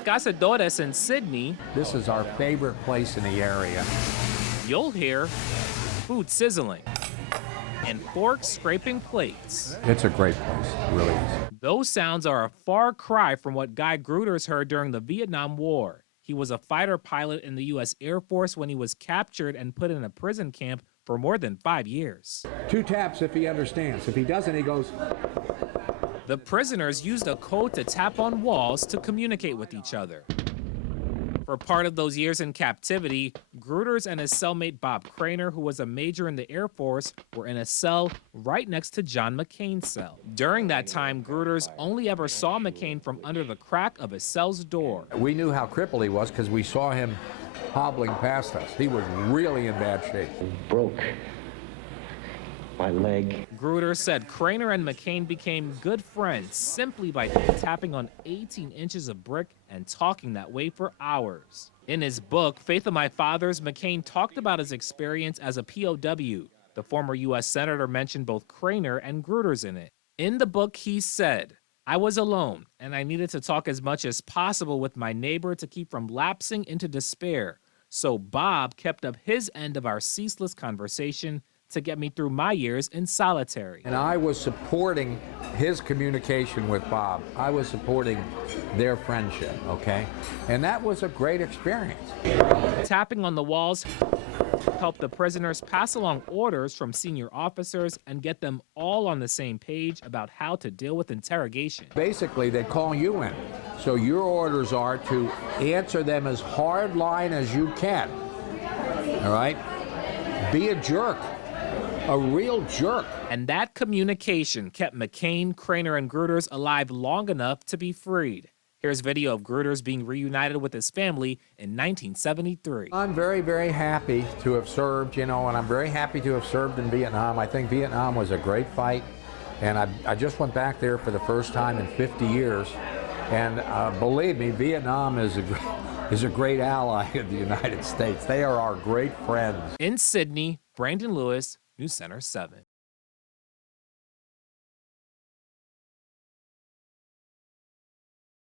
At Cazadores in Sydney, This is our favorite place in the area. you'll hear food sizzling and forks scraping plates. It's a great place, it really is. Those sounds are a far cry from what Guy Gruters heard during the Vietnam War. He was a fighter pilot in the U.S. Air Force when he was captured and put in a prison camp for more than 5 years. 2 taps if he understands. If he doesn't, he goes. The prisoners used a code to tap on walls to communicate with each other. For part of those years in captivity, Gruters and his cellmate Bob Craner, who was a major in the Air Force, were in a cell right next to John McCain's cell. During that time, Gruters only ever saw McCain from under the crack of his cell's door. We knew how crippled he was because we saw him hobbling past us. He was really in bad shape. Broke my leg. Gruters said Craner and McCain became good friends simply by tapping on 18 inches of brick and talking that way for hours. In his book, Faith of My Fathers, McCain talked about his experience as a POW. The former U.S. Senator mentioned both Craner and Gruters in it. In the book, he said, "I was alone, and I needed to talk as much as possible with my neighbor to keep from lapsing into despair. So Bob kept up his end of our ceaseless conversation to get me through my years in solitary." And I was supporting his communication with Bob. I was supporting their friendship, okay? And that was a great experience. Tapping on the walls helped the prisoners pass along orders from senior officers and get them all on the same page about how to deal with interrogation. Basically, they call you in. So your orders are to answer them as hard line as you can, all right? Be a jerk. A real jerk. And that communication kept McCain, Craner, and Gruters alive long enough to be freed. Here's video of Gruters being reunited with his family in 1973. I'm very, very happy to have served, and I'm very happy to have served in Vietnam. I think Vietnam was a great fight, and I just went back there for the first time in 50 years. And believe me, Vietnam is a great ally of the United States. They are our great friends. In Sydney, Brandon Lewis, News Center 7.